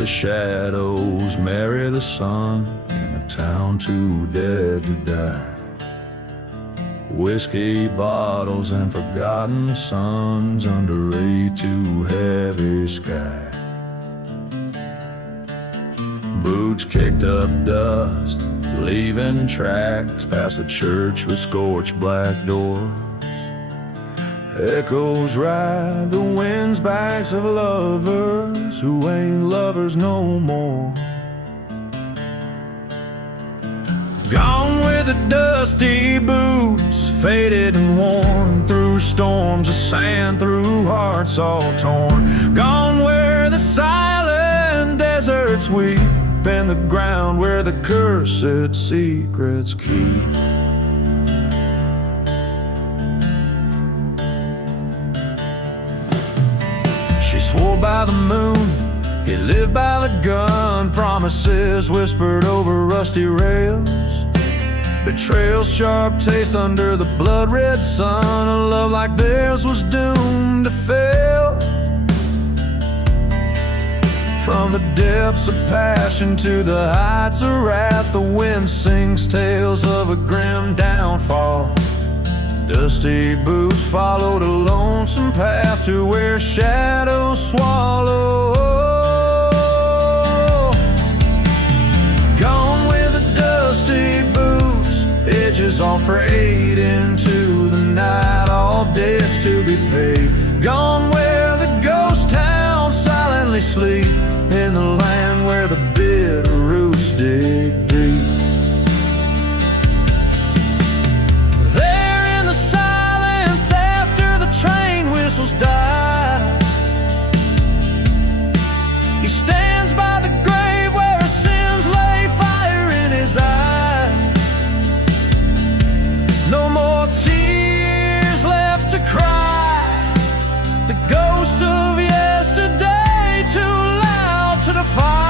the shadows marry the sun in a town too dead to die. Whiskey bottles and forgotten suns under a too heavy sky. Boots kicked up dust, leaving tracks past the church with scorched black doors. Echoes ride the wind's backs of lovers who ain't lovers no more. Gone with the dusty boots, faded and worn through storms of sand, through hearts all torn. Gone where the silent deserts weep, and the ground where the cursed secrets keep. She swore by the moon, he lived by the gun. Promises whispered over rusty rails, betrayal's sharp taste under the blood-red sun. A love like theirs was doomed to fail. From the depths of passion to the heights of wrath, the wind sings tales of a grim downfall. Dusty boots followed a lonesome path to where shadows swallow. Gone with the dusty boots, edges all frayed into the night, all debts to be paid. Gone where the ghost towns silently sleep, in the land where the bitter roots dig deep. There in the silence after the train whistles die, he stands by the grave where his sins lay, fire in his eyes. No more tears left to cry, the ghost of yesterday too loud to defy.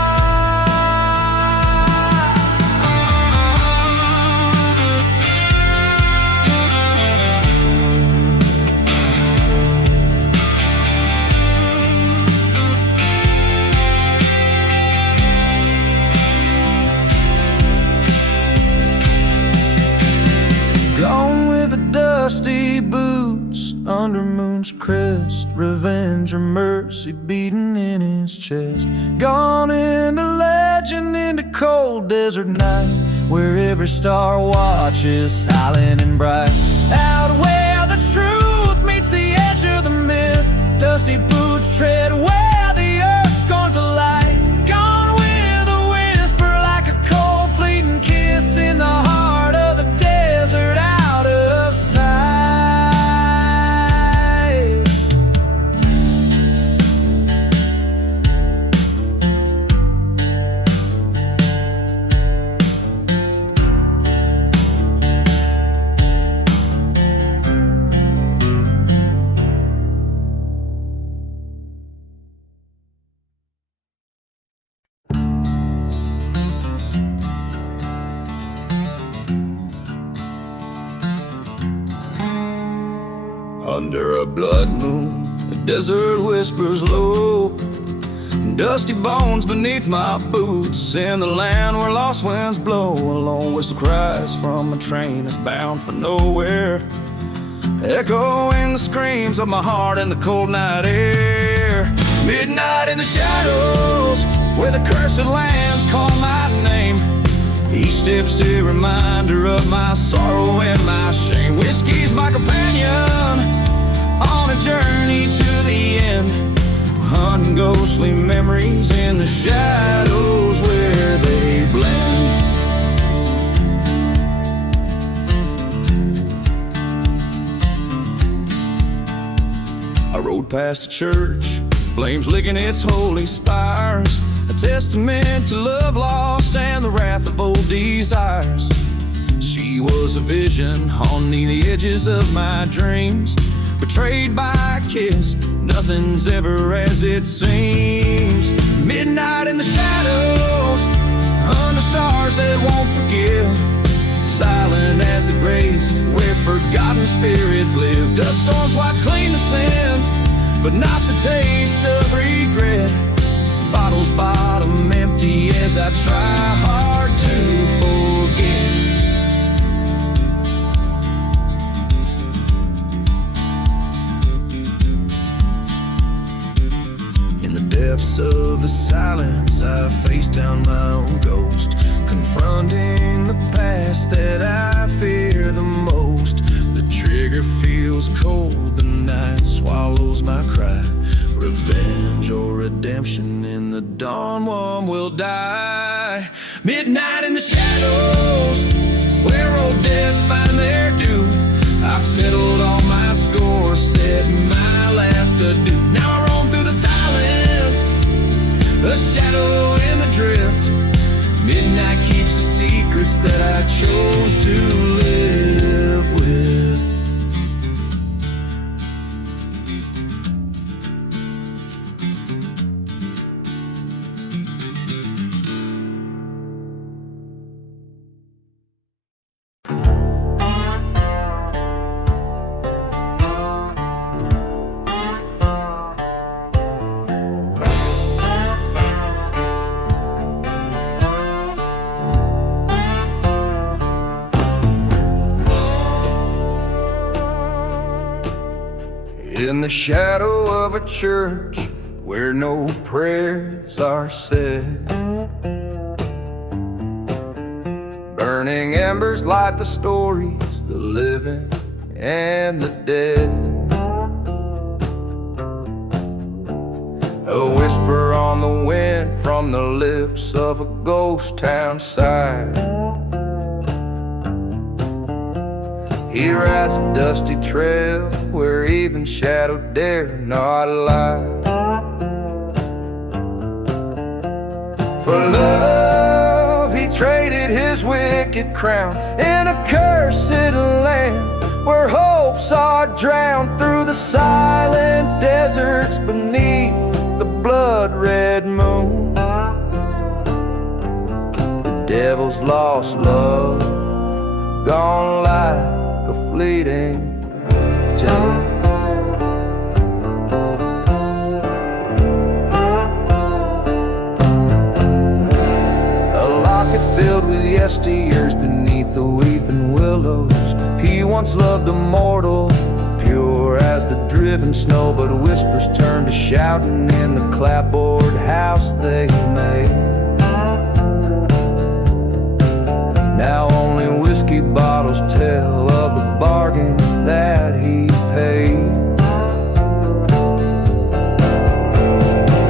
Gone with the dusty boots under moon's crest, revenge or mercy beating in his chest. Gone into legend, into cold desert night, where every star watches silent and bright. Out where the truth meets the edge of the myth, dusty boots tread where the earth scorns the light. Gone with a whisper like a cold fleeting kiss in the heart of the desert, out of sight. Under a blood moon, the desert whispers low, dusty bones beneath my boots, in the land where lost winds blow. A lone whistle cries from a train that's bound for nowhere, echoing the screams of my heart in the cold night air. Midnight in the shadows, where the cursed lands call my name. Each step's a reminder of my sorrow and my shame. Whiskey's my companion on a journey to the end, hunting ghostly memories in the shadows where they blend. I rode past a church, flames licking its holy spires, a testament to love lost and the wrath of old desires. She was a vision haunting the edges of my dreams, betrayed by a kiss, nothing's ever as it seems. Midnight in the shadows, under stars that won't forgive, silent as the graves where forgotten spirits live. Dust storms wipe clean the sins, but not the taste of regret. bottle's bottom empty as I try hard to forget. In the depths of the silence, I face down my own ghost, confronting the past that I fear the most. The trigger feels cold, the night swallows my cry. Revenge or redemption, in the dawn one will die. Midnight in the shadows, where old debts find their due. I've settled all my scores, said my last adieu. Now I roam through the silence, a shadow in the drift. Midnight keeps the secrets that I chose to live with. In the shadow of a church where no prayers are said, burning embers light the stories, the living and the dead. A whisper on the wind from the lips of a ghost town sigh. He rides a dusty trail where even shadow dare not lie. For love he traded his wicked crown in a cursed land where hopes are drowned through the silent deserts beneath the blood-red moon. The devil's lost love, gone like a fleeting tune. A locket filled with yesteryears beneath the weeping willows. He once loved a mortal, pure as the driven snow, but whispers turned to shouting in the clapboard house they made. Now only whiskey bottles tell of the bargain that he paid.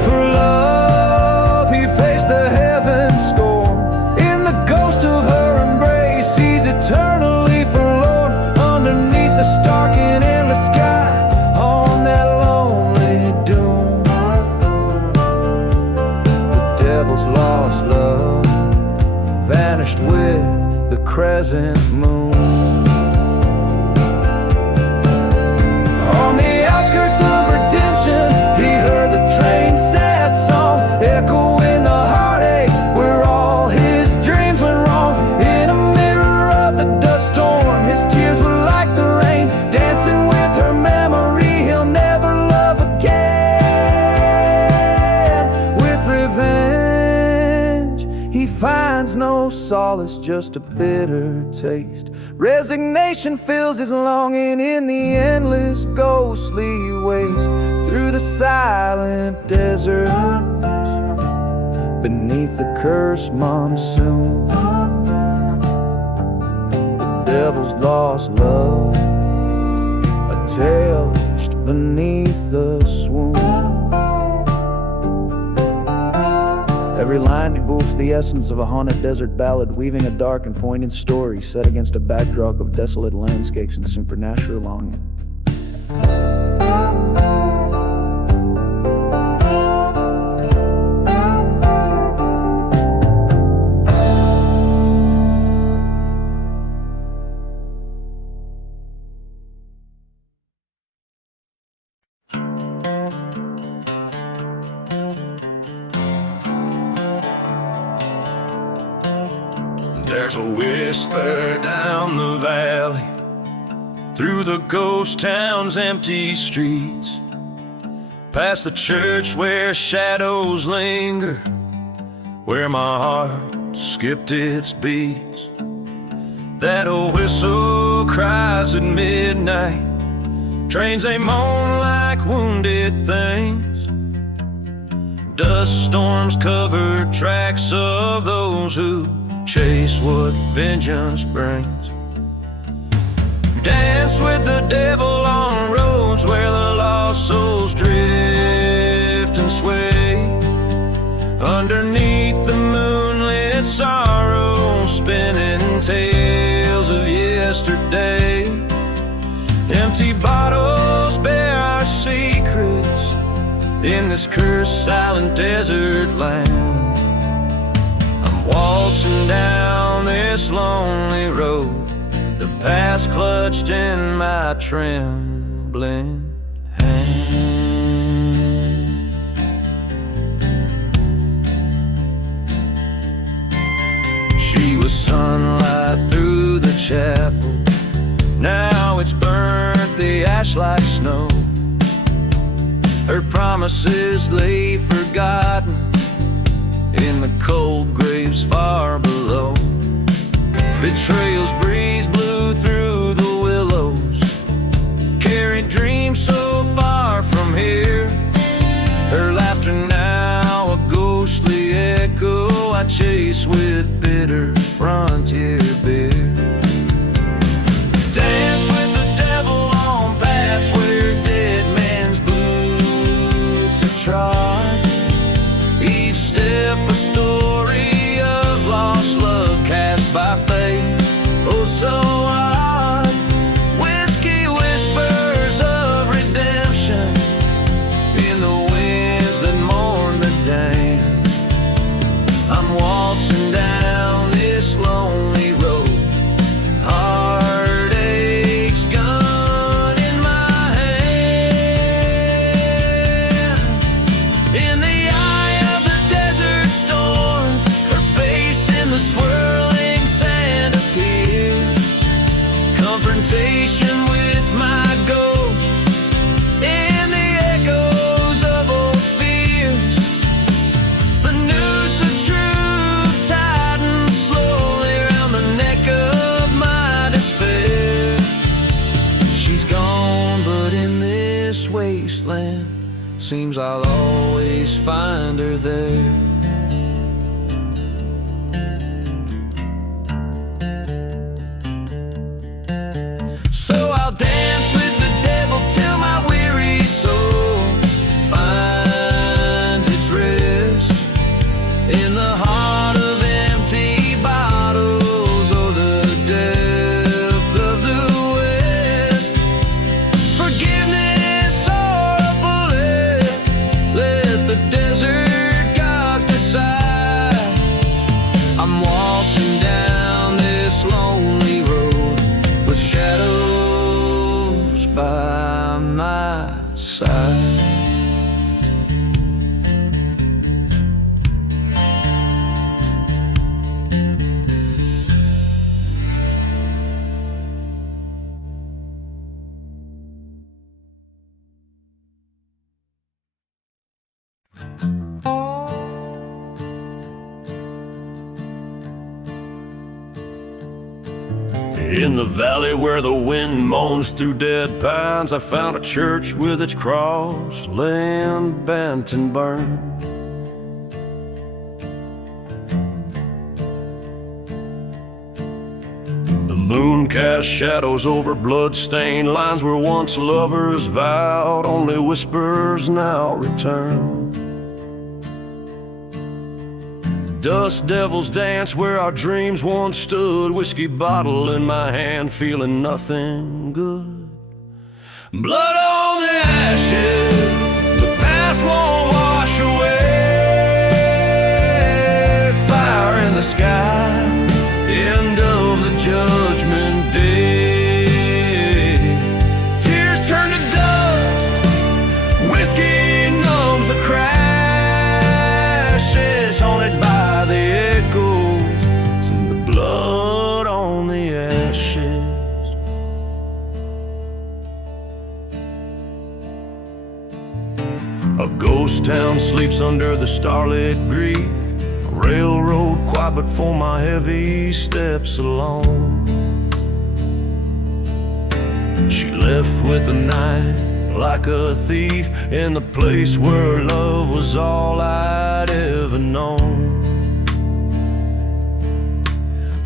For love he faced the heaven's scorn. In the ghost of her embrace he's eternally forlorn. Underneath the stark and endless sky on that lonely dune. The devil's lost love vanished with the crescent moon. On the outskirts of redemption, he heard the train's sad song echo in the heartache where all his dreams went wrong. In a mirror of the dust storm, his tears were like the rain, dancing with her memory. He'll never love again. With revenge, he finds no solace, just a bitter taste. Resignation fills his longing in the endless ghostly waste. Through the silent deserts, beneath the cursed monsoon, the devil's lost love, a tale hushed beneath the swoon. Every line evokes the essence of a haunted desert ballad, weaving a dark and poignant story set against a backdrop of desolate landscapes and supernatural longing. There's a whisper down the valley, through the ghost town's empty streets. past the church where shadows linger, where my heart skipped its beats. That old whistle cries at midnight, trains they moan like wounded things. Dust storms cover tracks of those who chase what vengeance brings. Dance with the devil on roads where the lost souls drift and sway. Underneath the moonlit sorrow, spinning tales of yesterday. Empty bottles bear our secrets in this cursed silent desert land. I'm waltzing down this lonely road, the past clutched in my trembling hand. She was sunlight through the chapel, now it's burnt the ash like snow. Her promises lay forgotten in the cold graves far below. Betrayal's breeze blew through the willows, carried dreams so far from here. Her laughter now a ghostly echo I chase with bitter frontier beer. Dance with the devil on paths where dead men's boots have trod. Each step a story of lost love cast by fate. Oh, so odd. Whiskey whispers of redemption in the winds that mourn the damned. I'm waltzing down this lonely road, heartache's gun in my hand. In the eye of the desert storm, her face in the swirling sand appears. Confrontation with my ghost in the echoes of old fears. The noose of truth tightens slowly around the neck of my despair. She's gone, but in this wasteland, seems I'll always find her there. So I'll dance with the devil till my weary soul finds its rest in the heart of empty bottles, oh, the depth of the West. Forgiveness or a bullet, let the desert gods decide. I'm waltzing down this lonely road with shadows by my side. In the valley where the wind moans through dead pines, I found a church with its cross laying bent and burned. The moon cast shadows over blood-stained lines where once lovers vowed, only whispers now return. Dust devils dance where our dreams once stood, whiskey bottle in my hand, feeling nothing good. Blood on the ashes, the past won't wash away. Fire in the sky, end of the judgment day. Tears turn to dust, whiskey numbs the crashes, haunted by the echoes and the blood on the ashes. Ghost town sleeps under the starlit grief. Railroad quiet but for my heavy steps alone. She left with the night like a thief in the place where love was all I'd ever known.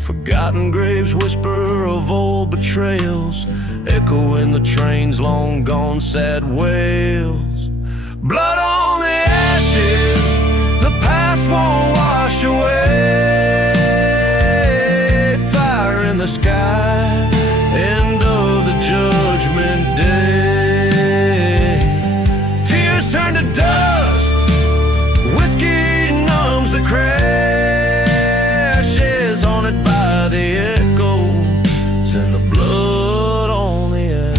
Forgotten graves whisper of old betrayals, echo in the train's long gone sad wails. Blood on the ashes, the past won't wash away. Fire in the sky, end of the judgment day. Tears turn to dust, whiskey numbs the crashes, haunted by the echoes and the blood on the ashes.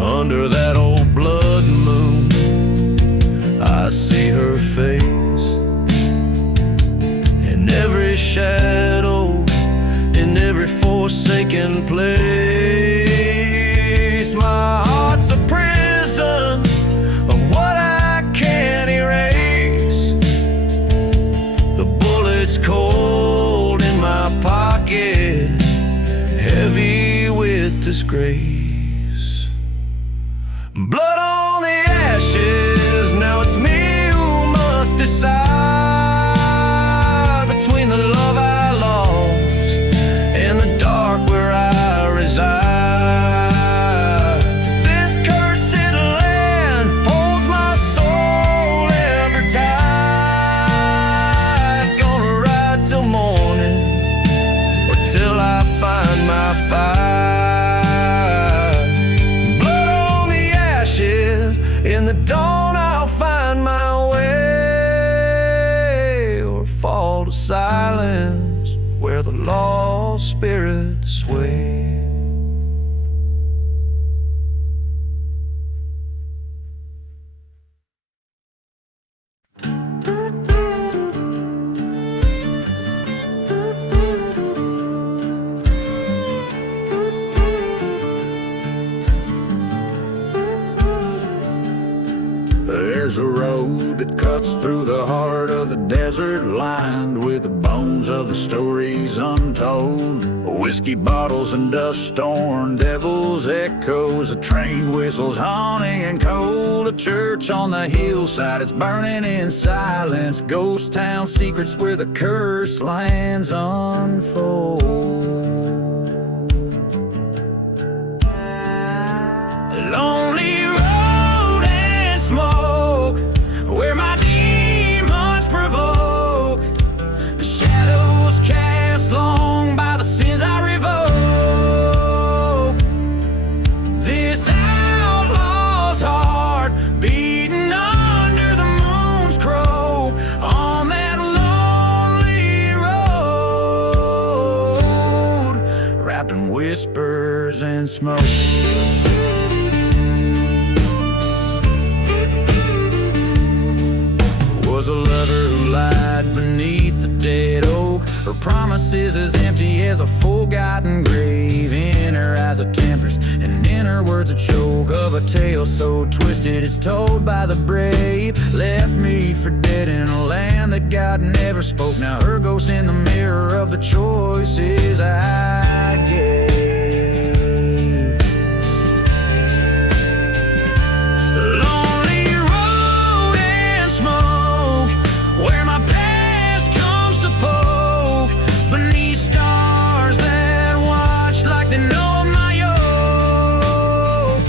Under that old blood moon, I see her face. In every shadow, in every forsaken place, my heart's a prison of what I can't erase. The bullet's cold in my pocket, heavy with disgrace. Blood on the ashes, now it's me who must decide between the love I lost and the dark where I reside. This cursed land holds my soul ever tight. Gonna ride till morning or till I find my fire. Blood on the ashes, in the dawn I'll find my way, or fall to silence where the lost spirits sway. There's a road that cuts through the heart of the desert, lined with the bones of the stories untold. Whiskey bottles and dust-storm devils, echoes of train whistles haunting and cold. A church on the hillside, it's burning in silence. Ghost town secrets where the cursed lands unfold. Lonely road and smoke, where my demons provoke. The shadows cast long by the sins I revoke. This outlaw's heart beating under the moon's croak, on that lonely road, wrapped in whispers and smoke. Was a lover who lied beneath the dead oak. Her promises as empty as a forgotten grave. In her eyes a tempest, and in her words a choke of a tale so twisted it's told by the brave. Left me for dead in a land that God never spoke. Now her ghost in the mirror of the choices I gave. Where my past comes to poke beneath stars that watch like they know my yoke.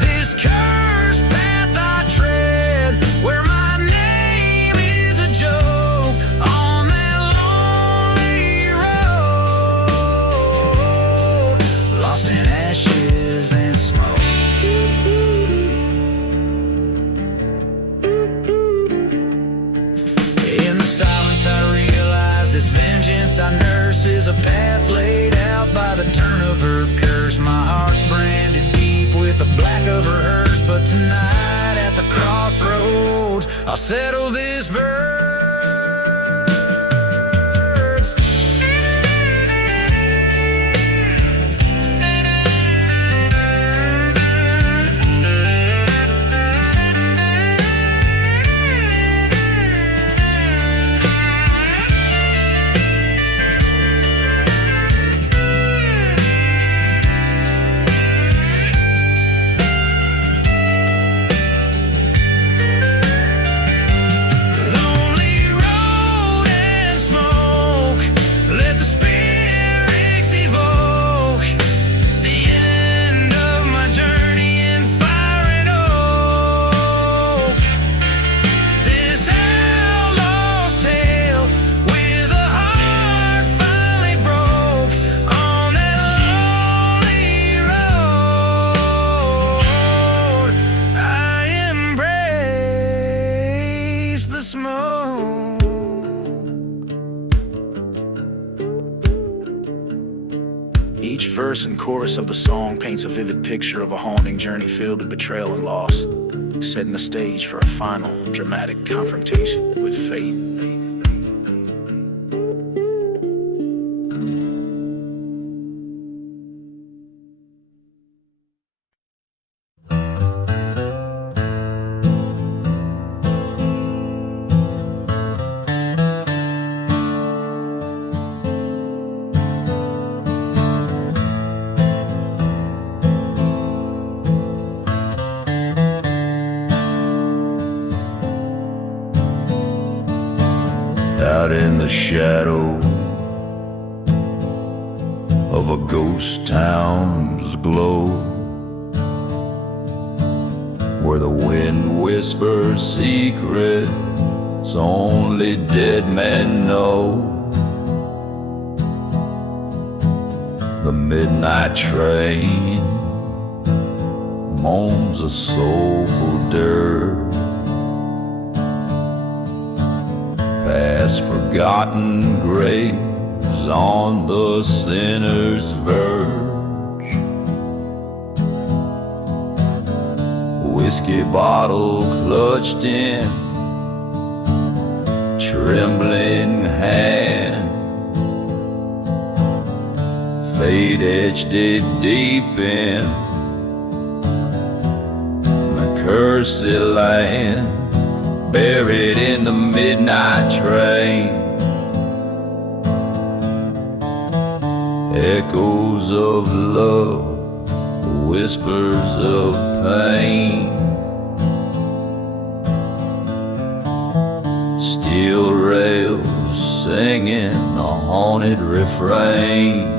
This cursed path I tread, where my name is a joke, on that lonely road, lost in ashes and smoke. Silence I realize this vengeance I nurse is a path laid out by the turn of her curse. My heart's branded deep with the black of her hearse, but tonight at the crossroads I'll settle this verse. Each verse and chorus of the song paints a vivid picture of a haunting journey filled with betrayal and loss, setting the stage for a final, dramatic confrontation with fate. Out in the shadow of a ghost town's glow, where the wind whispers secrets only dead men know. The midnight train moans a soulful dirge past forgotten graves on the sinner's verge. Whiskey bottle clutched in trembling hand, fate etched it deep in the cursed land, buried in the midnight train. Echoes of love, whispers of pain, steel rails singing a haunted refrain.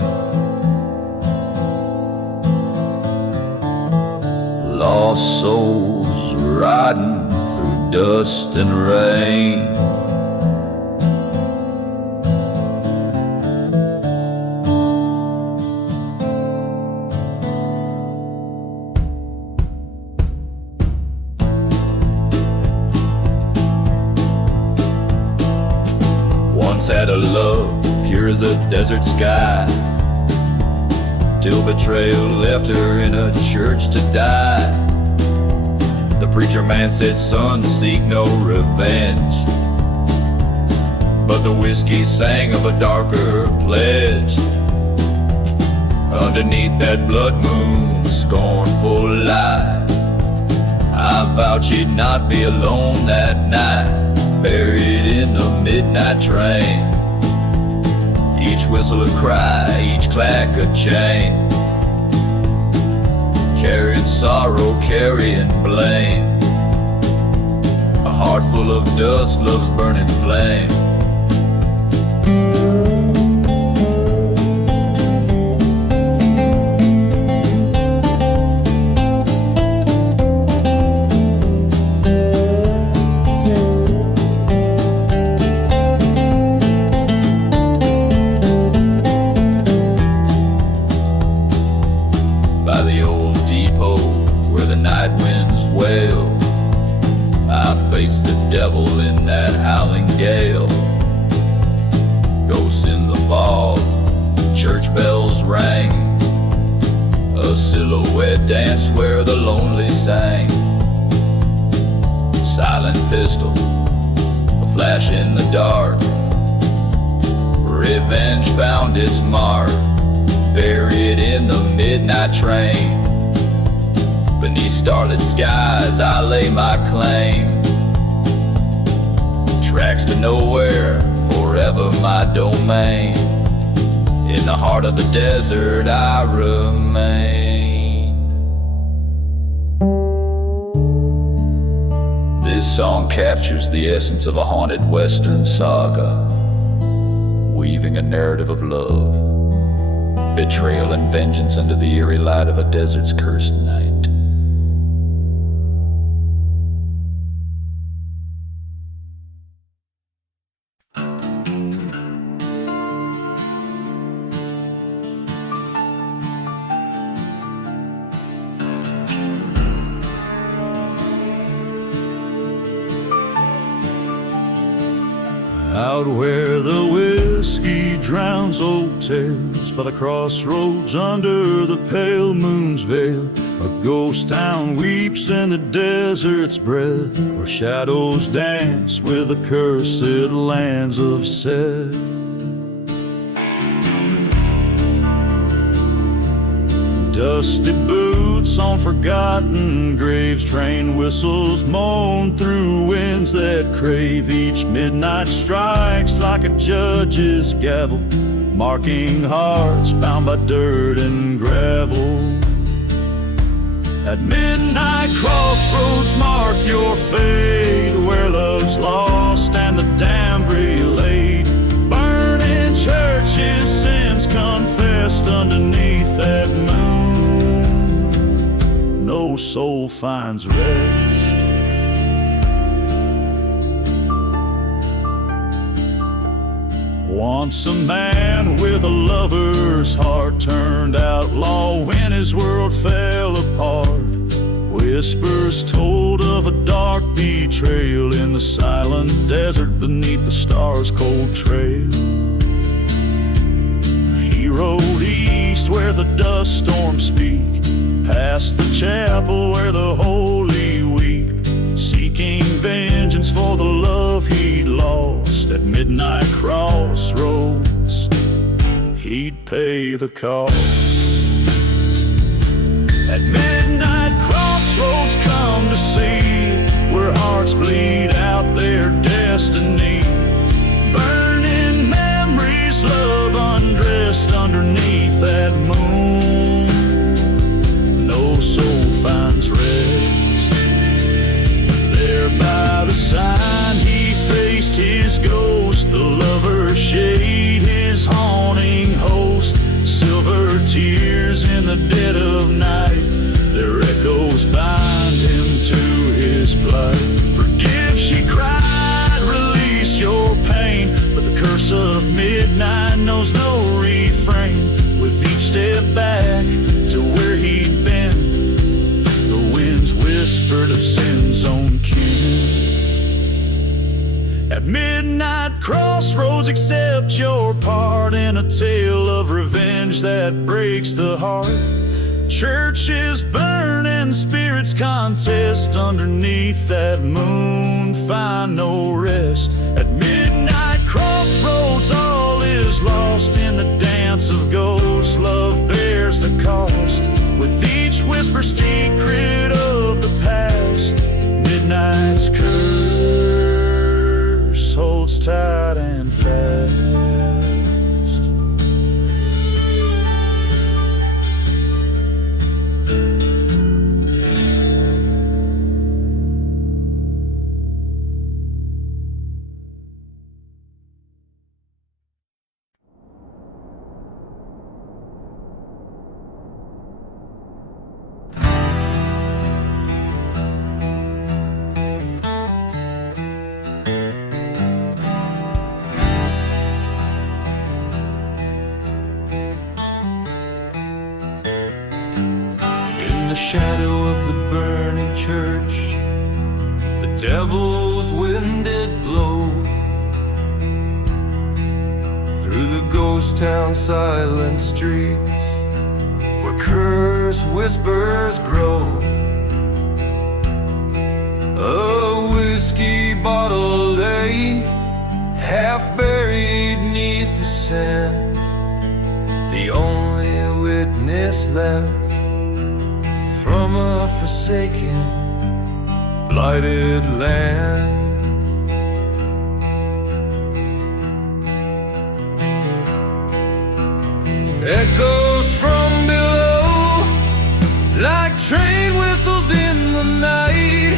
Lost souls riding dust and rain. Once had a love pure as the desert sky, till betrayal left her in a church to die. The preacher man said, son, seek no revenge, but the whiskey sang of a darker pledge. Underneath that blood moon, scornful light, I vowed she'd not be alone that night, buried in the midnight train. Each whistle a cry, each clack a chain, carrying sorrow, carrying blame. A heart full of dust, love's burning flame. By the old depot where the night winds wail, I face the devil in that howling gale. Ghosts in the fog, church bells rang, a silhouette danced where the lonely sang. Silent pistol, a flash in the dark, revenge found its mark, buried in the midnight train. Beneath starlit skies I lay my claim. Tracks to nowhere, forever my domain. In the heart of the desert I remain. This song captures the essence of a haunted western saga, weaving a narrative of love, betrayal and vengeance under the eerie light of a desert's cursed night. Out where the whiskey drowns old tales, by the crossroads under the pale moon's veil. A ghost town weeps in the desert's breath, where shadows dance with the cursed lands of Seth. Dusty boots on forgotten graves, train whistles moan through winds that crave. Each midnight strikes like a judge's gavel, marking hearts bound by dirt and gravel. At midnight crossroads mark your fate, where love's lost and the damned relayed. Burning churches, sins confessed underneath that moon. No soul finds rest. Once a man with a lover's heart turned outlaw when his world fell apart. Whispers told of a dark betrayal in the silent desert beneath the stars' cold trail. He rode east where the dust storms speak, past the chapel where the holy weep, seeking vengeance for the love he'd lost. At midnight crossroads, he'd pay the cost. At midnight crossroads, come to see where hearts bleed out their destiny. Burning memories, love undressed underneath that moon. No soul finds rest. There by the sign he faced his ghost, the lover shade his haunting host. Silver tears in the dead of night, their echoes bind him to his plight. Forgive, she cried, release your pain, but the curse of midnight knows no refrain. With each step back to where he'd been, the winds whispered of sin's own kin. At midnight crossroads, accept your part in a tale of revenge that breaks the heart. Churches burn and spirits contest underneath that moon, find no rest. At midnight crossroads, all is lost in the dance of ghosts. Love bears the cost, with each whisper secret of the past. Midnight's curse holds tight and fast. The shadow of the burning church, the devil's wind did blow through the ghost town silent streets, where cursed whispers grow. A whiskey bottle lay half buried neath the sand, the only witness left from a forsaken, blighted land. Echoes from below, like train whistles in the night,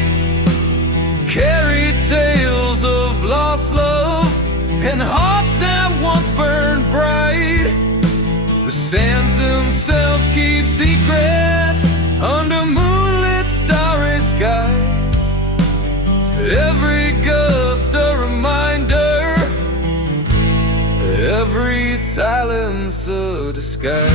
carry tales of lost love and hearts that once burned bright. The sands themselves keep secrets under moonlit starry skies. Every gust a reminder, every silence a disguise.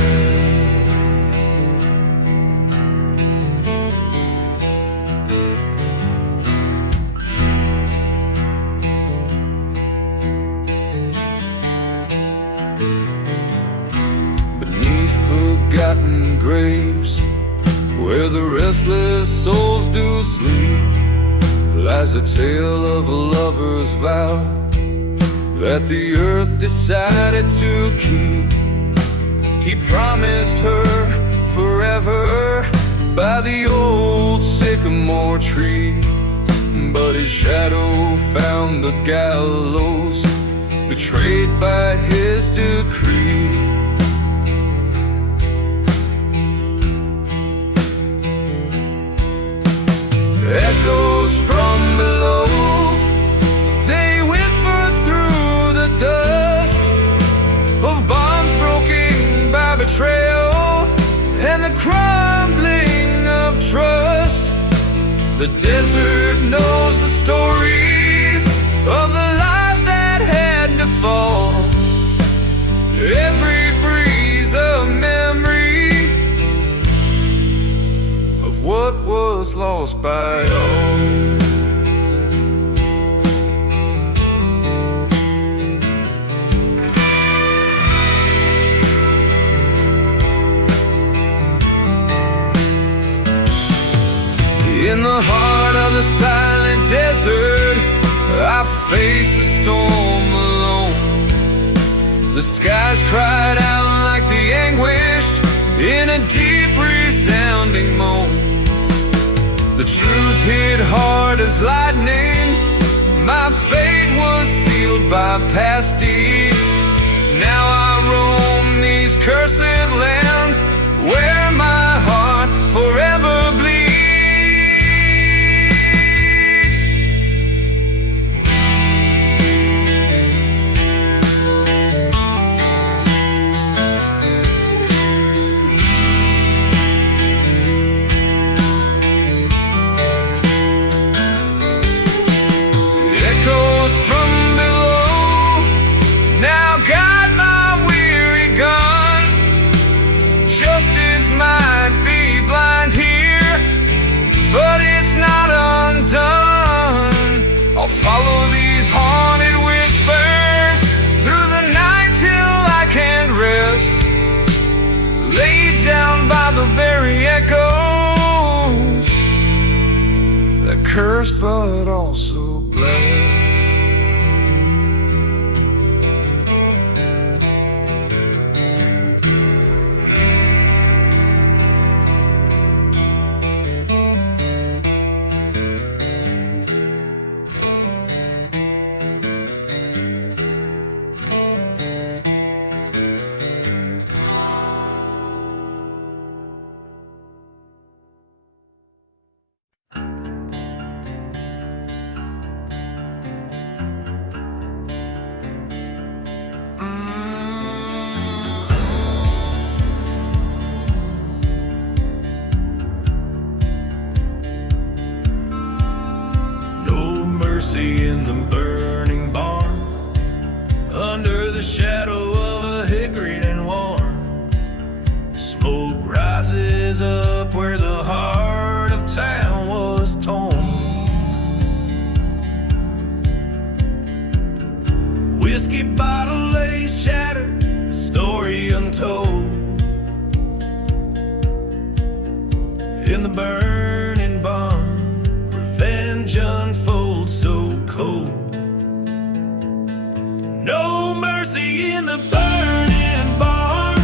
graves, where the restless souls do sleep, lies a tale of a lover's vow that the earth decided to keep. He promised her forever by the old sycamore tree, but his shadow found the gallows, betrayed by his decree. Echoes from below, they whisper through the dust of bonds broken by betrayal and the crumbling of trust. The desert knows the stories of the lives that had to fall. Every breeze a memory of what was lost by all. In the heart of the silent desert, I faced the storm alone. The skies cried out like the anguished in a deep resounding moan. The truth hit hard as lightning. My fate was sealed by past deeds. Now I roam these cursed lands where my heart forever bleeds. I'll follow these haunted whispers through the night till I can't rest, laid down by the very echoes that curse but also bless. In the burning barn, under the shadow of a hickory and warm, smoke rises up where the heart of town was torn. Whiskey bottle lay shattered, story untold. In the burning barn, revenge unfolds so cold. No mercy in the burning barn,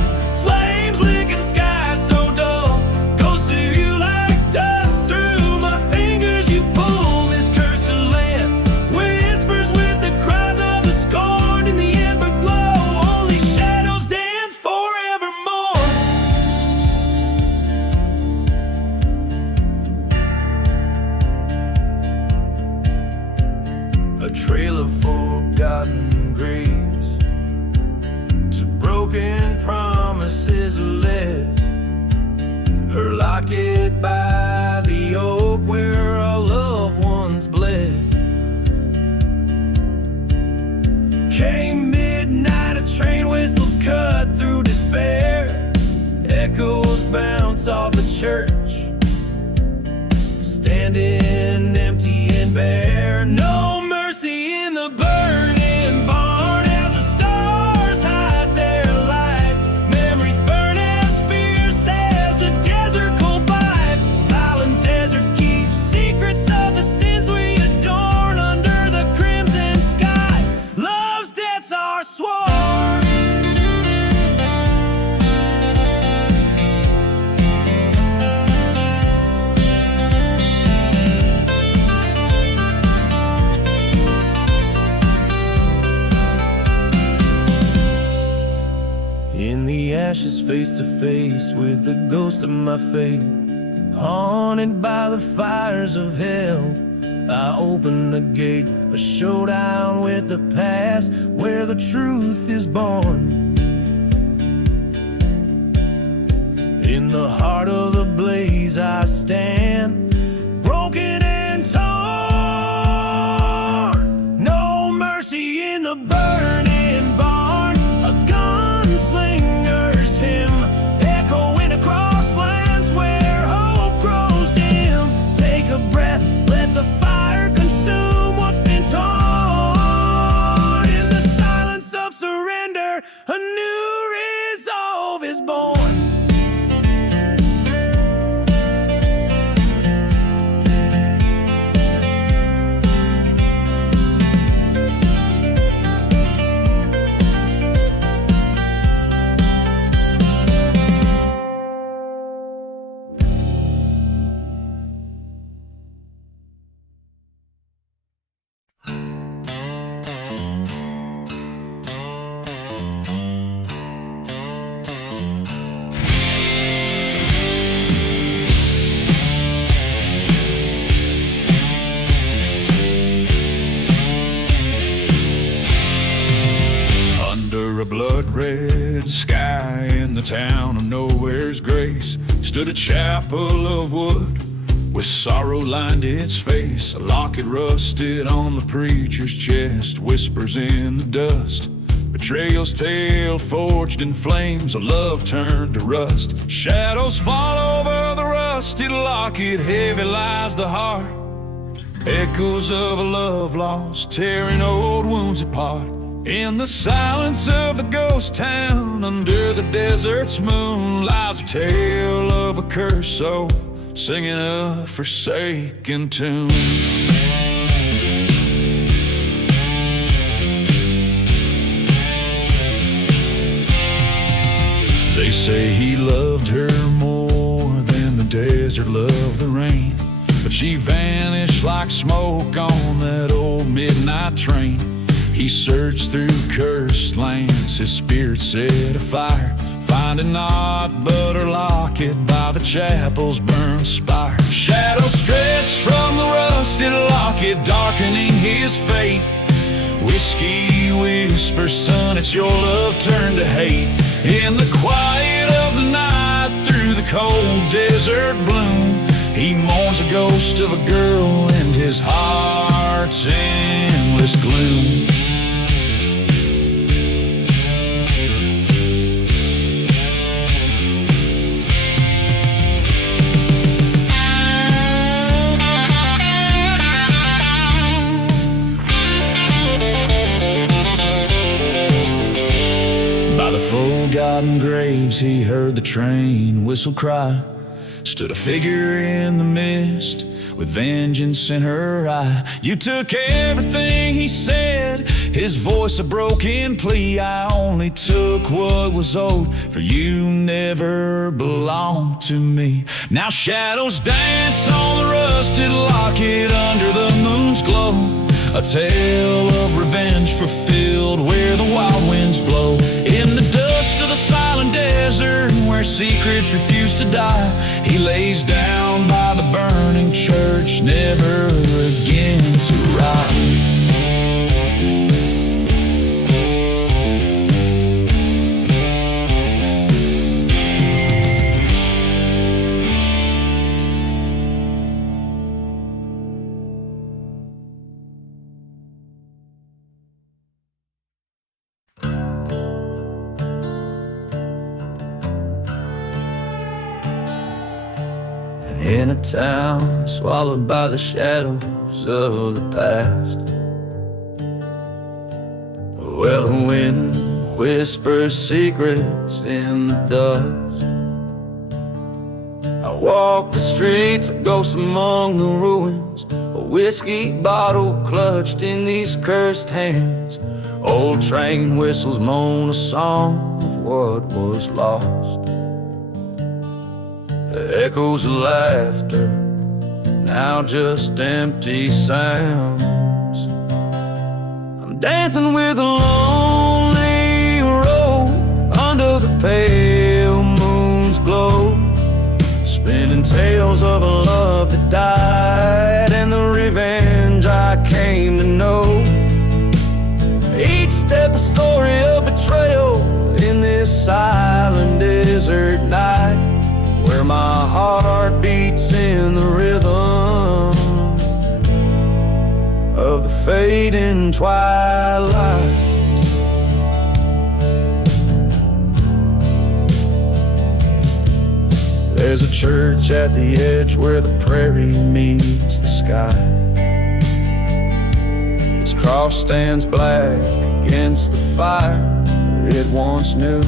flames licking sky so dull. Goes to you like dust through my fingers. You pull this cursed land, whispers with the cries of the scorned in the ember glow. Only shadows dance forevermore. A trail of forgotten graves, forswore. In the ashes, face to face with the ghost of my fate, haunted by the fires of hell, I open the gate, a showdown with the past, where the truth is born. In the heart of the blaze I stand, broken and torn. No mercy in the burning barn, a gunslinger's hymn, echoing across lands where hope grows dim. Take a breath, let the fire consume what's been torn. In the silence of surrender, a new resolve is born. Under a blood-red sky in the town of nowhere's grace stood a chapel of wood with sorrow lined its face. A locket rusted on the preacher's chest, whispers in the dust. Betrayal's tale forged in flames, a love turned to rust. Shadows fall over the rusted locket, heavy lies the heart. Echoes of a love lost, tearing old wounds apart. In the silence of the ghost town, under the desert's moon, lies a tale of a cursed soul, singing a forsaken tune. They say he loved her more than the desert loved the rain, but she vanished like smoke on that old midnight train. He searched through cursed lands, his spirit set afire, finding naught but her locket by the chapel's burned spire. Shadows stretched from the rusted locket, darkening his fate. Whiskey whispers, son, it's your love turned to hate. In the quiet of the night, through the cold desert gloom, he mourns the ghost of a girl and his heart's endless gloom. Forgotten graves, he heard the train whistle cry. Stood a figure in the mist with vengeance in her eye. You took everything he said, his voice a broken plea. I only took what was owed, for you never belonged to me. Now shadows dance on the rusted locket under the moon's glow, a tale of revenge fulfilled where the wild winds blow. In the dust of the silent desert where secrets refuse to die, he lays down by the burning church, never again to rise. In a town swallowed by the shadows of the past, well, the wind whispers secrets in the dust. I walk the streets, a ghost among the ruins, a whiskey bottle clutched in these cursed hands. Old train whistles moan a song of what was lost. The echoes of laughter, now just empty sounds. I'm dancing with a lonely road under the pale moon's glow, spinning tales of a love that died and the revenge I came to know. Each step a story of betrayal in this silent desert night, where my heart beats in the rhythm of the fading twilight. There's a church at the edge where the prairie meets the sky. Its cross stands black against the fire it once knew.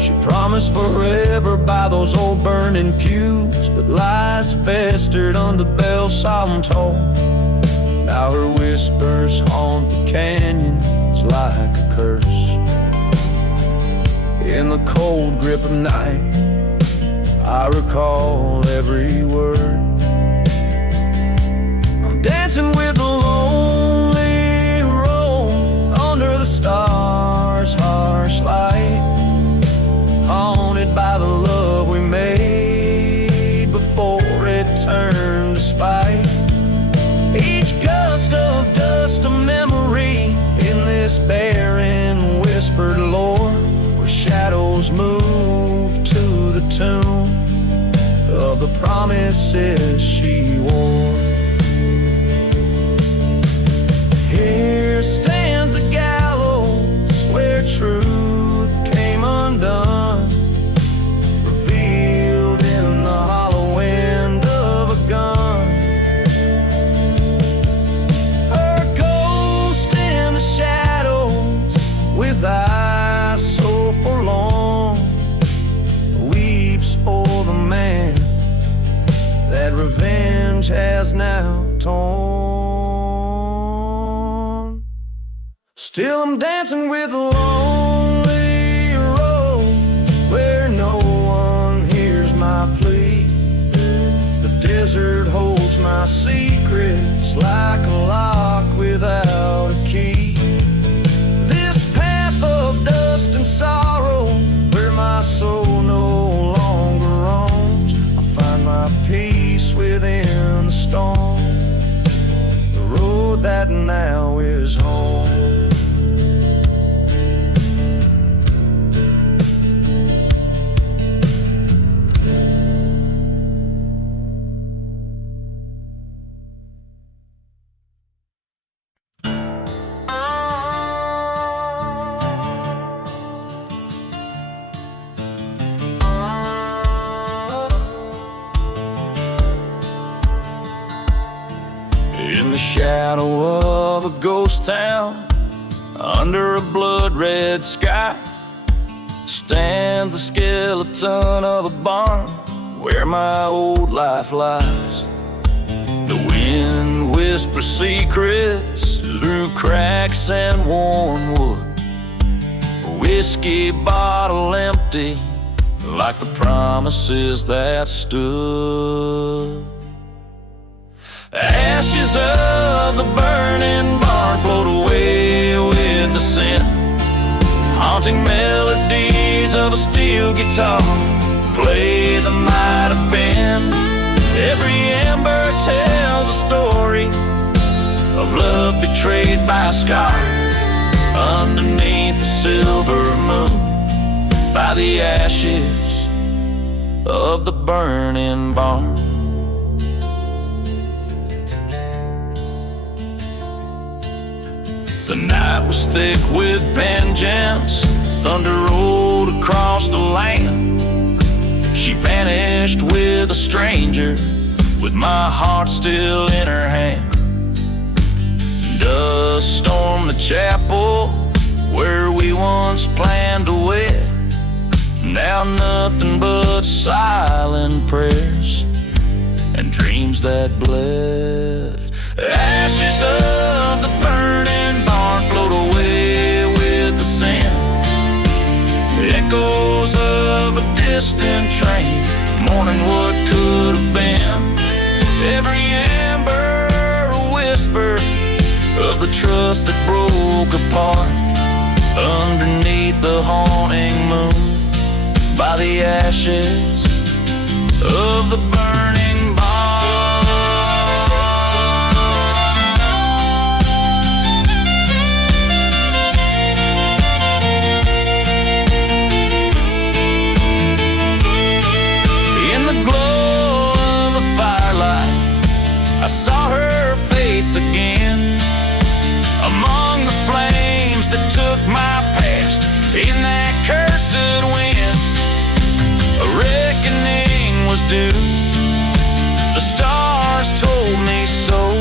She promised forever by those old burning pews, but lies festered on the bell's solemn toll. Now her whispers haunt the canyons like a curse. In the cold grip of night, I recall every word. I'm dancing with a lonely road under the stars' harsh light, haunted by the love we made before it turned to spite. Each gust of dust a memory in this barren whispered lore, where shadows move to the tune of the promises she wore. Here stands the gallows where truth came undone, revealed in the hollow end of a gun. Her ghost in the shadows with eyes so forlorn weeps for the man that revenge has now torn. Still I'm dancing with a lonely road where no one hears my plea. The desert holds my secrets like a lock without a key. This path of dust and sorrow, where my soul no longer roams, I find my peace within the storm, the road that now is home. In the shadow of a ghost town, under a blood-red sky, stands the skeleton of a barn where my old life lies. The wind whispers secrets through cracks and worn wood, a whiskey bottle empty like the promises that stood. Ashes of the burning barn float away with the scent, haunting melodies of a steel guitar play the might have been. Every ember tells a story of love betrayed by a scar underneath the silver moon, by the ashes of the burning barn. The night was thick with vengeance, thunder rolled across the land. She vanished with a stranger, with my heart still in her hand. Dust stormed the chapel where we once planned to wed. Now nothing but silent prayers and dreams that bled. Ashes of the burning distant train, mourning what could have been. Every amber a whisper of the trust that broke apart underneath the haunting moon, by the ashes of the burning barn. In the glow of the firelight, I saw her face again, among the flames that took my past in that cursed wind. A reckoning was due, the stars told me so,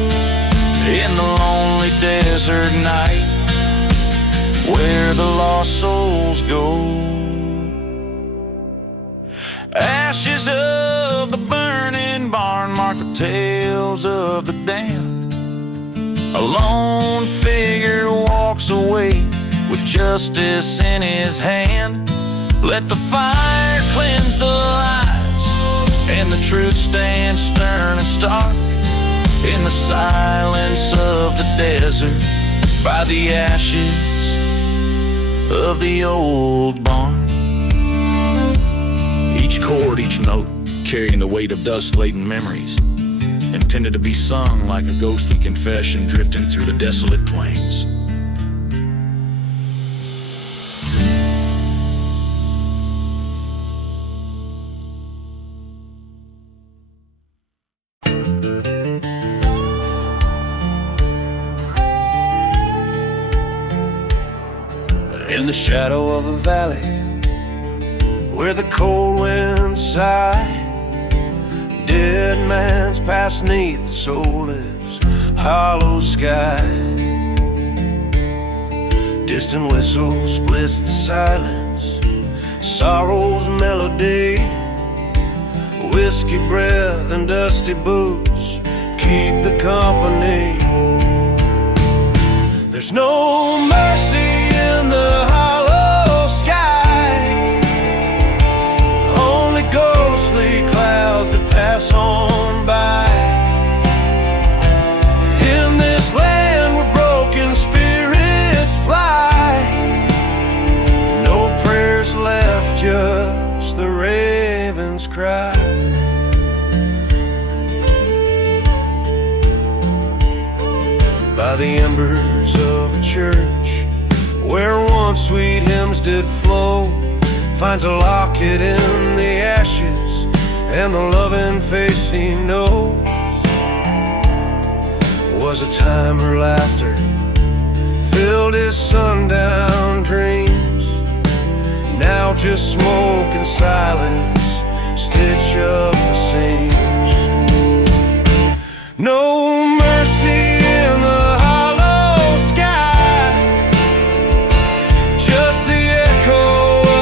in the lonely desert night where the lost souls go. Ashes of the burning barn mark the tales of the damned. A lone figure walks away with justice in his hand. Let the fire cleanse the lies, and the truth stand stern and stark in the silence of the desert, by the ashes of the old barn. Each chord, each note, carrying the weight of dust-laden memories, intended to be sung like a ghostly confession drifting through the desolate plains. In the shadow of a valley where the cold winds sigh, dead man's past 'neath the soulless hollow sky. Distant whistle splits the silence, sorrow's melody. Whiskey breath and dusty boots keep the company. There's no mercy in the hollow sky, only ghostly clouds that pass on by. In this land where broken spirits fly, no prayers left, just the raven's cry. By the embers of a church where once sweet hymns did flow, finds a locket in the ashes and the loving face he knows. Was a time her laughter filled his sundown dreams, now just smoke and silence stitch up the seams. No mercy in the hollow sky, just the echo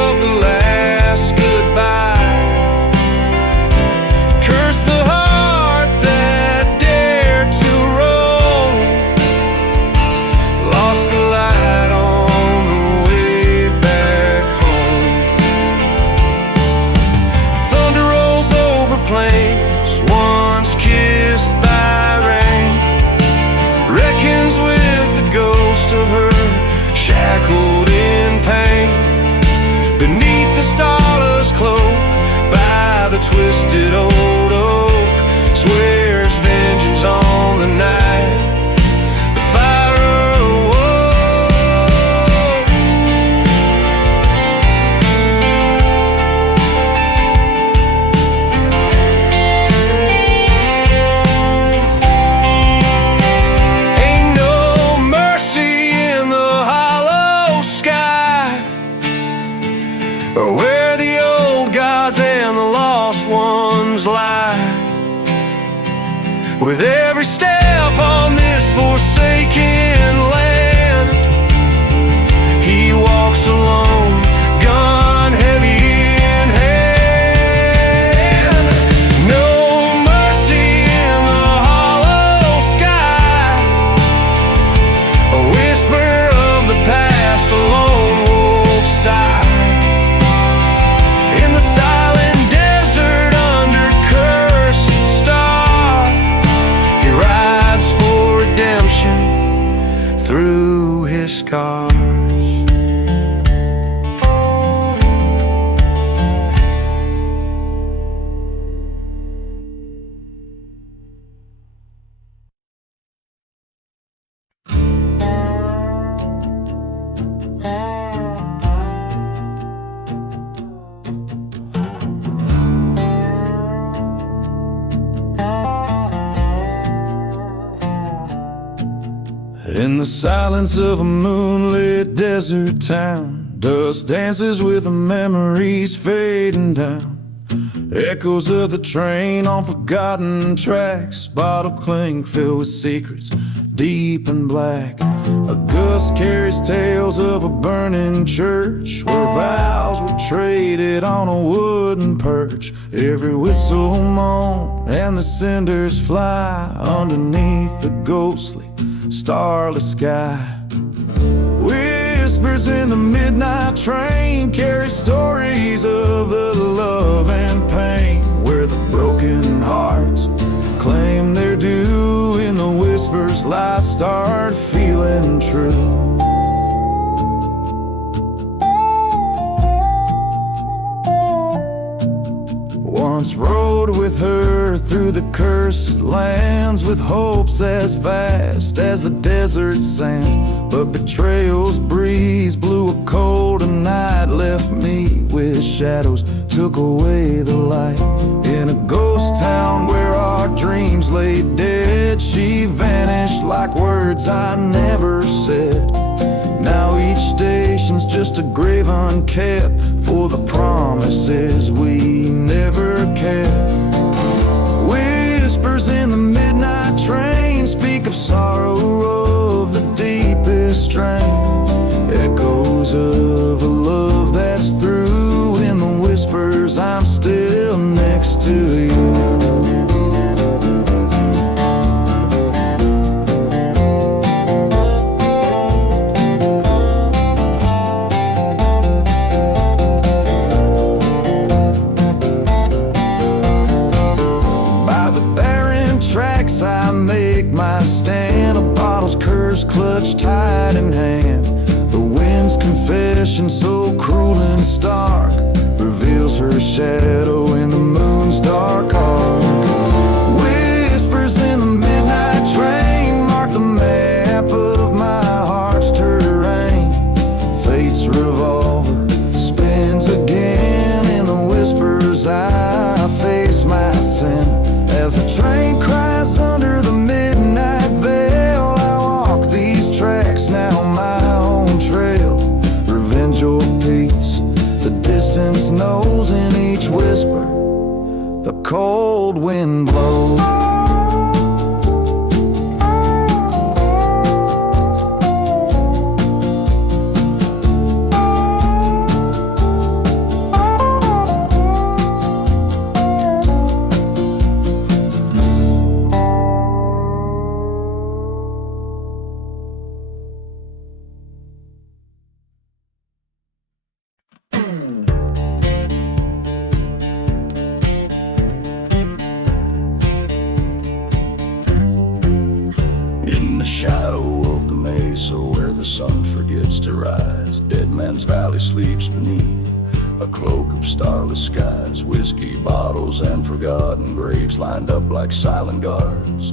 of the last goodbye. Curse the heart that dared to roam, lost the light on the way back home. Thunder rolls over plains once kissed by rain, reckons with the ghost of her shackled in pain. Beneath the starless cloak, by the twisted old oak, swears vengeance on the night the fire awoke. Ain't no mercy in the hollow sky, or where the old gods and the lost ones lie. With every step on this forsaken land, he walks alone, gun heavy in hand. No mercy in the hollow sky, a whisper of the past, a lone wolf sigh. In the silence the silence of a moonlit desert town, dust dances with the memories fading down. Echoes of the train on forgotten tracks, bottle clink filled with secrets deep and black. A gust carries tales of a burning church where vows were traded on a wooden perch. Every whistle moan and the cinders fly underneath the ghostly starless sky. Whispers in the midnight train carry stories of the love and pain, where the broken hearts claim their due. In the whispers lies start feeling true. Once rode with her through the cursed lands, with hopes as vast as the desert sands. But betrayal's breeze blew a cold and night, left me with shadows, took away the light. In a ghost town where our dreams lay dead, she vanished like words I never said. Now each station's just a grave unkept for the promises we never kept. Whispers in the midnight train speak of sorrow of the deepest strain. Echoes of a love that's through. In the whispers I'm still next to you. I make my stand, a bottle's curse clutched tight in hand. The wind's confession, so cruel and stark, reveals her shadow in the moon's dark arc. Whispers in the midnight train mark the map of my heart's terrain. Fate's revolver spins again. In the whispers I face my sin, as the train cries under the midnight veil. I walk these tracks, now my own trail. Revenge or peace, the distance knows. In each whisper the cold wind blows. Shadow of the mesa where the sun forgets to rise, Dead Man's Valley sleeps beneath a cloak of starless skies. Whiskey bottles and forgotten graves lined up like silent guards.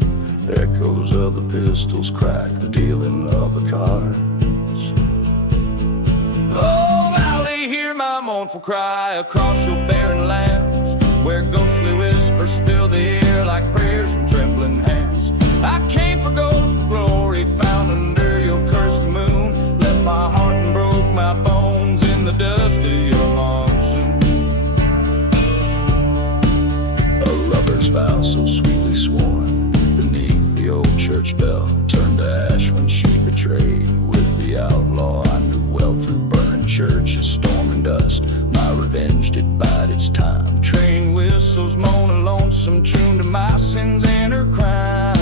Echoes of the pistols crack the dealing of the cards. Oh, Valley, hear my mournful cry across your barren lands, where ghostly whispers fill the air like prayers from trembling hands. I came for gold, for glory, found under your cursed moon. Left my heart and broke my bones in the dust of your monsoon. A lover's vow so sweetly sworn beneath the old church bell turned to ash when she betrayed with the outlaw I knew well. Through burning churches, storm and dust, my revenge did bide its time. Train whistles moan a lonesome tune to my sins and her crime.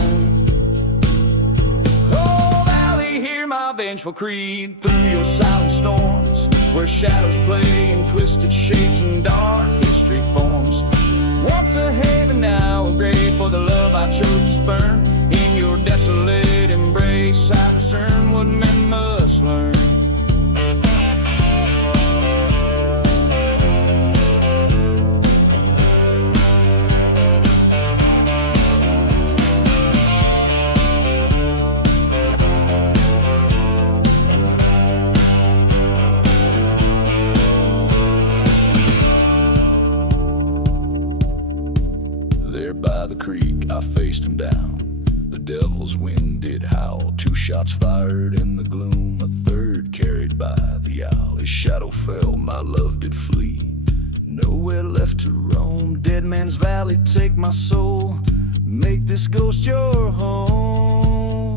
Oh, Valley, hear my vengeful creed through your silent storms, where shadows play in twisted shapes and dark history forms. Once a haven, now a grave for the love I chose to spurn. In your desolate embrace I discern what men must learn. By the creek I faced him down. The devil's wind did howl. 2 shots fired in the gloom, a third carried by the owl. His shadow fell, my love did flee. Nowhere left to roam. Dead Man's Valley, take my soul, make this ghost your home.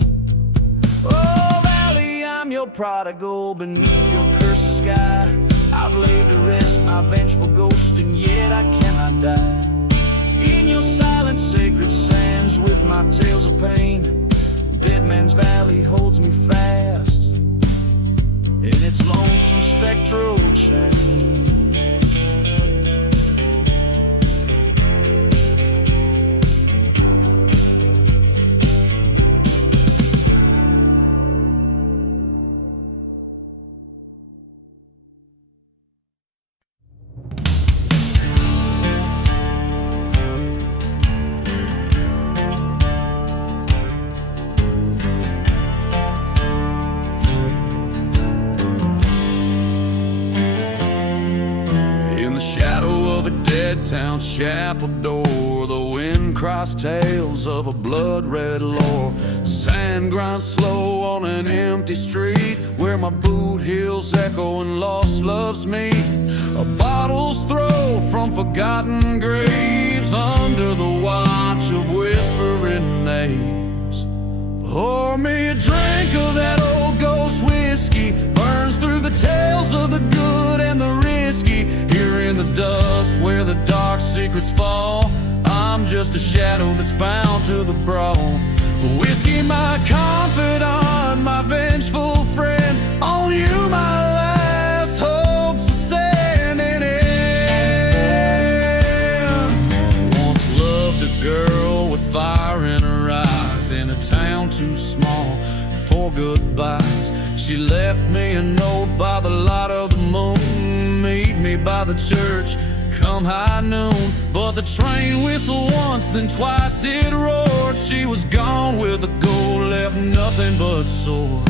Oh Valley, I'm your prodigal, beneath your cursed sky I've laid to rest my vengeful ghost, and yet I cannot die. In your silent sacred sands with my tales of pain, Dead Man's Valley holds me fast in its lonesome spectral chain. Town chapel door, the wind crossed tales of a blood-red lore. Sand grinds slow on an empty street where my boot heels echo and lost loves meet. A bottle's throw from forgotten graves under the watch of whispering names. Pour me a drink of that old ghost whiskey, burns through the tales of the good and the risky. Here in the dust where the dark secrets fall, I'm just a shadow that's bound to the brawl. Whiskey, my confidant, my vengeful friend, on you my last hopes are sending in. Once loved a girl with fire in her eyes, in a town too small for goodbyes. She left me a note by the light of the moon, meet me by the church come high noon. But the train whistled once, then twice it roared. She was gone with the gold, left nothing but sores.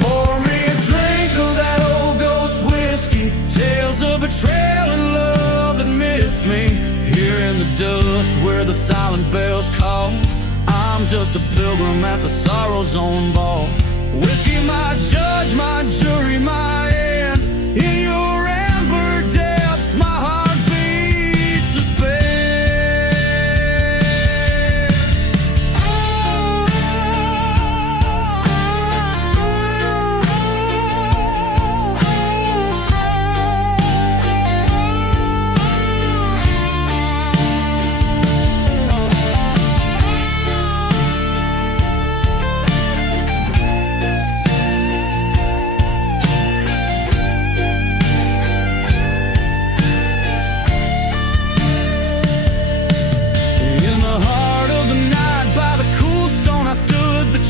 Pour me a drink of that old ghost whiskey, tales of betrayal and love that missed me. Here in the dust where the silent bells call, I'm just a pilgrim at the sorrow's own ball. Whiskey, my judge, my jury, my end. In your amber depths, my heart beats suspend.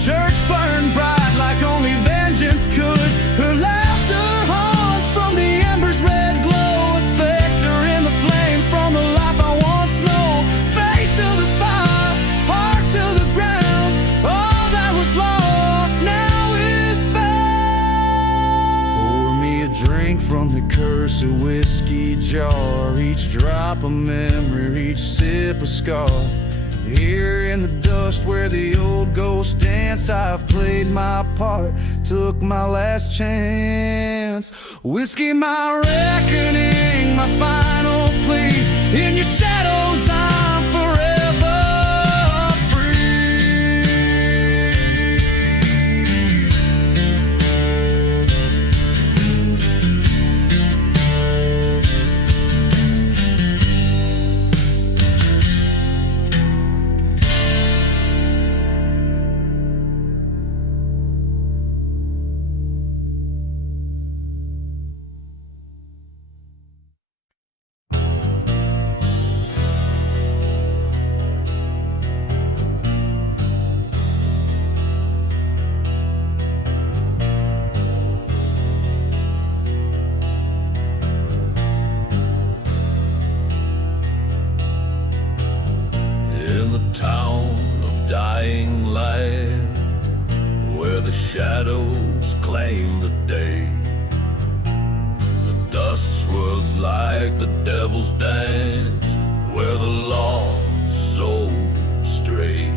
Church burned bright like only vengeance could. Her laughter haunts from the embers' red glow, a specter in the flames from the life I once know. Face to the fire, heart to the ground, all that was lost now is found. Pour me a drink from the cursed whiskey jar, each drop a memory, each sip a scar. Here in the dust where the old ghost dance, I've played my part, took my last chance. Whiskey, my reckoning, my final plea. In your shadows I'm forever free. Shadows claim the day. The dust swirls like the devil's dance, where the lost souls stray.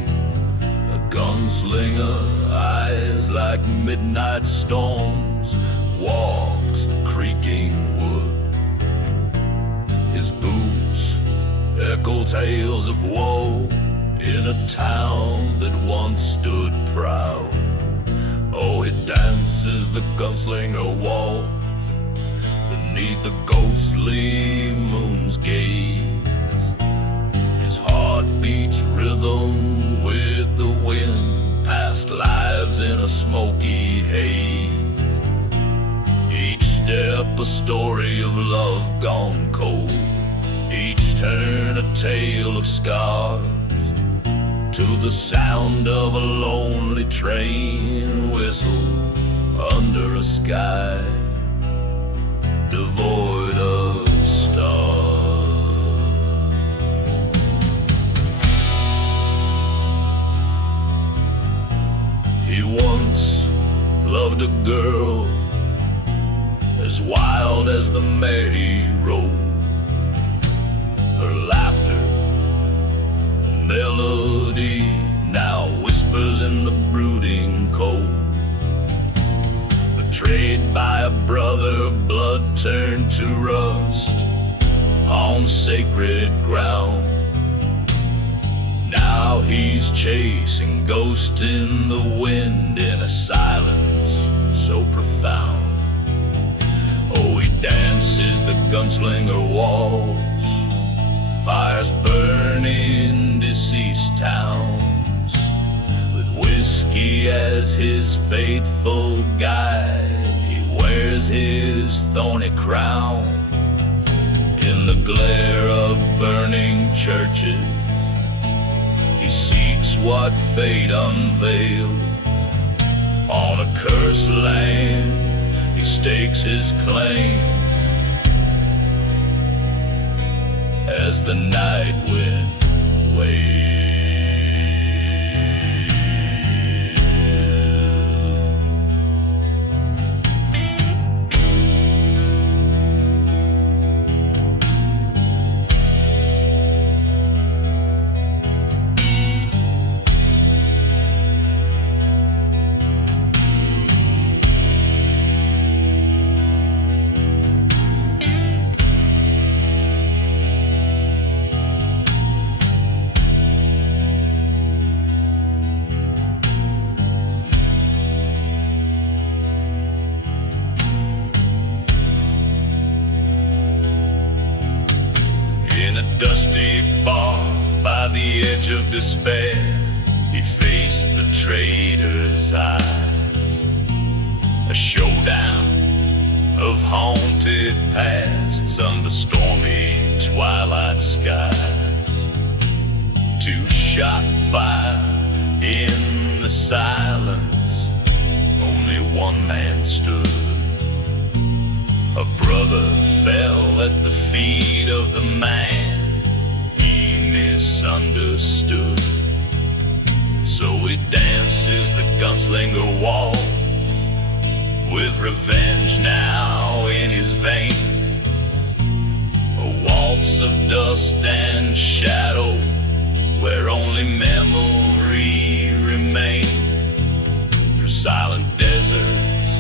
gunslinger, eyes like midnight storms, walks the creaking wood. His boots echo tales of woe in a town that once stood proud. Oh, he dances the gunslinger waltz beneath the ghostly moon's gaze. His heart beats rhythm with the wind, past lives in a smoky haze. Each step a story of love gone cold, each turn a tale of scars. To the sound of a lonely train whistle under a sky devoid of stars. He once loved a girl as wild as the mare he rode. Her laughter, a melody, now whispers in the brooding cold. Betrayed by a brother, blood turned to rust on sacred ground. Now he's chasing ghosts in the wind in a silence so profound. Oh, he dances the gunslinger waltz, fires burn in deceased towns, with whiskey as his faithful guide. He wears his thorny crown in the glare of burning churches. He seeks what fate unveils. On a cursed land, he stakes his claim as the night wind waves. Dusty bar by the edge of despair, he faced the traitor's eyes. A showdown of haunted pasts under stormy twilight skies. Two shot fire in the silence, only one man stood. A brother fell at the feet of the man misunderstood. So he dances the gunslinger waltz, with revenge now in his veins. A waltz of dust and shadow, where only memory remains. Through silent deserts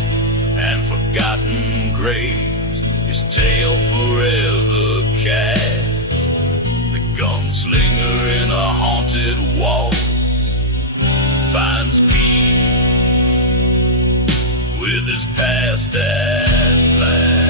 and forgotten graves, his tale forever cast. Gunslinger in a haunted waltz finds peace with his past at last.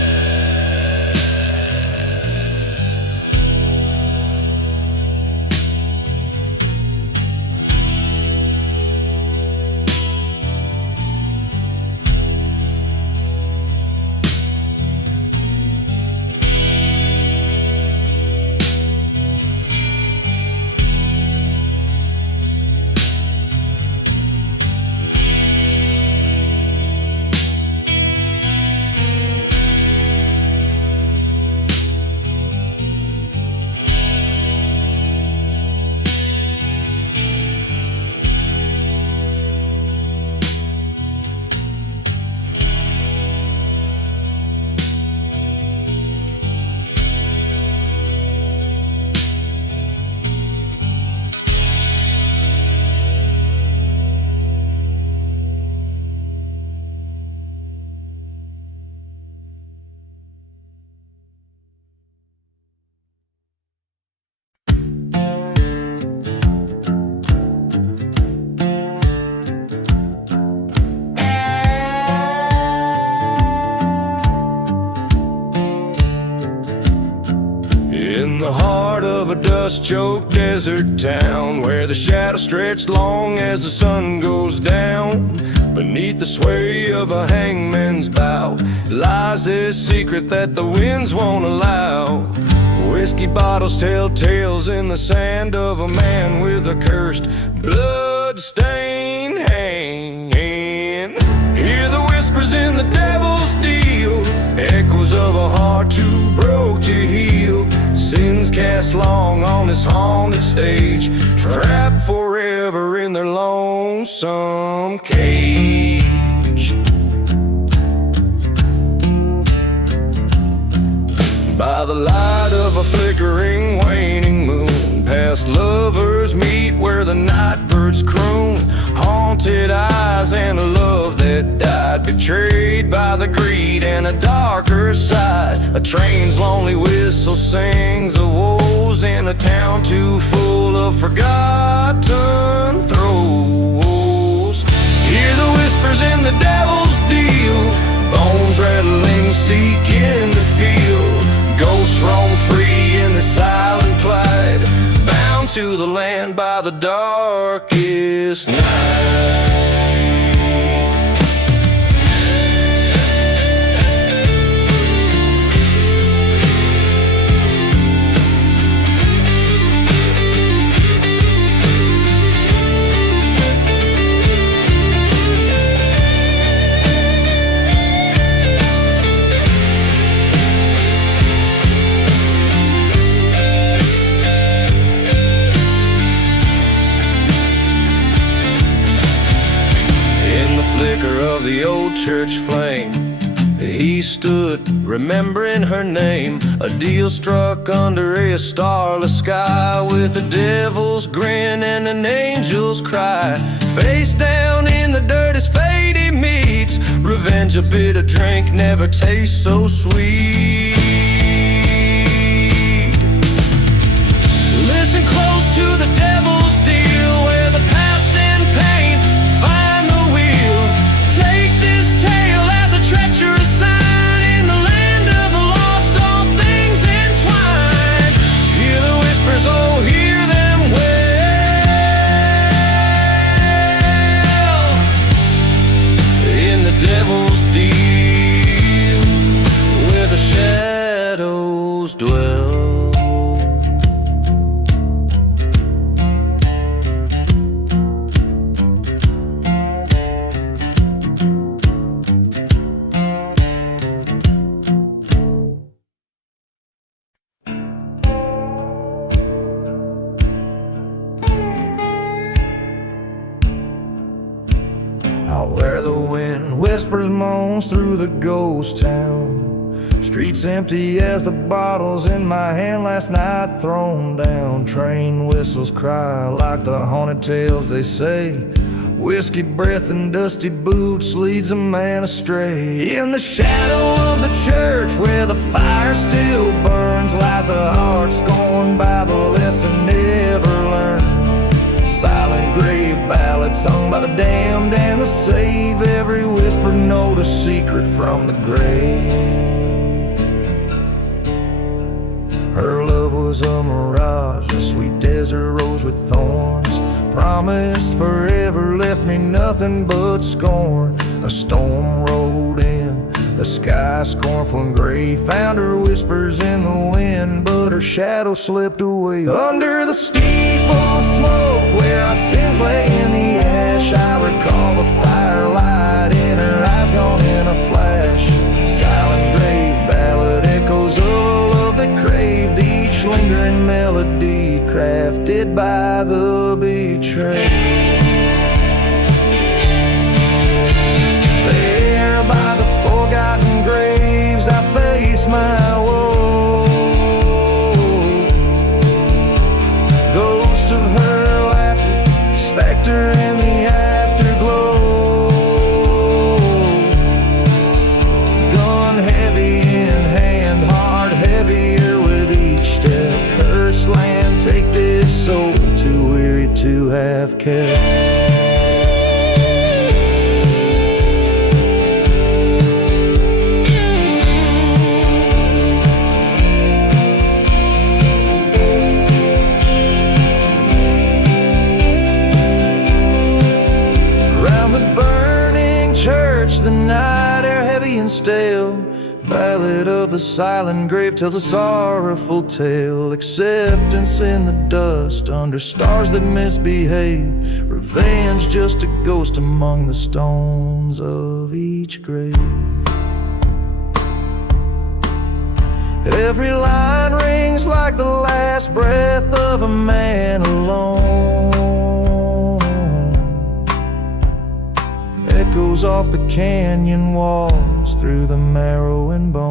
a dust-choked desert town, where the shadows stretch long as the sun goes down. Beneath the sway of a hangman's bow lies this secret that the winds won't allow. Whiskey bottles tell tales in the sand of a man with a cursed blood-stained hand. Hear the whispers in the devil's deal, echoes of a heart too broke to heal. Sins cast long on this haunted stage, trapped forever in their lonesome cage. By the light of a flickering, waning moon, past lovers meet where the night birds croon. Haunted eyes and a love that died, betrayed by the greed and a darker side. A train's lonely whistle sings of woes in a town too full of forgotten throes. Hear the whispers in the devil's deal, bones rattling, seeking to feel. Ghosts roam free in the silent plight, bound to the land by the darkest night. Of the old church flame, he stood remembering her name. A deal struck under a starless sky, with a devil's grin and an angel's cry. Face down in the dirt his fate he meets, revenge a bitter drink never tastes so sweet. Listen close to the devil's deal, where the past and pain find the wheel. Take this tale as a treacherous sign, in the land of the lost all things entwine. Hear the whispers, oh hear them well, in the devil's deal, where the shadows dwell. Where the wind whispers moans through the ghost town, streets empty as the bottles in my hand last night thrown down. Train whistles cry like the haunted tales they say. Whiskey breath and dusty boots leads a man astray. In the shadow of the church, where the fire still burns, lies a heart scorned by the lesson never learned. Silent grave ballad sung by the damned and the saved, every whispered note a secret from the grave. Her love was a mirage, a sweet desert rose with thorns. Promised forever, left me nothing but scorn. A storm rolled in, the sky scornful and gray, found her whispers in the wind, but her shadow slipped away. Under the steeple smoke, where our sins lay in the ash, I recall the firelight in her eyes gone in a flash. Silent grave ballad echoes of a love that craved, each lingering melody crafted by the betrayed. There by the forgotten graves I face my woe. Ghost of her laughter, specter in the afterglow. Gun heavy in hand, heart heavier with each step. Cursed land, take this soul, too weary to have kept. veil. Ballad of the silent grave tells a sorrowful tale. Acceptance in the dust under stars that misbehave. Revenge just a ghost among the stones of each grave. Every line rings like the last breath of a man alone. Echoes off the canyon walls through the marrow and bone.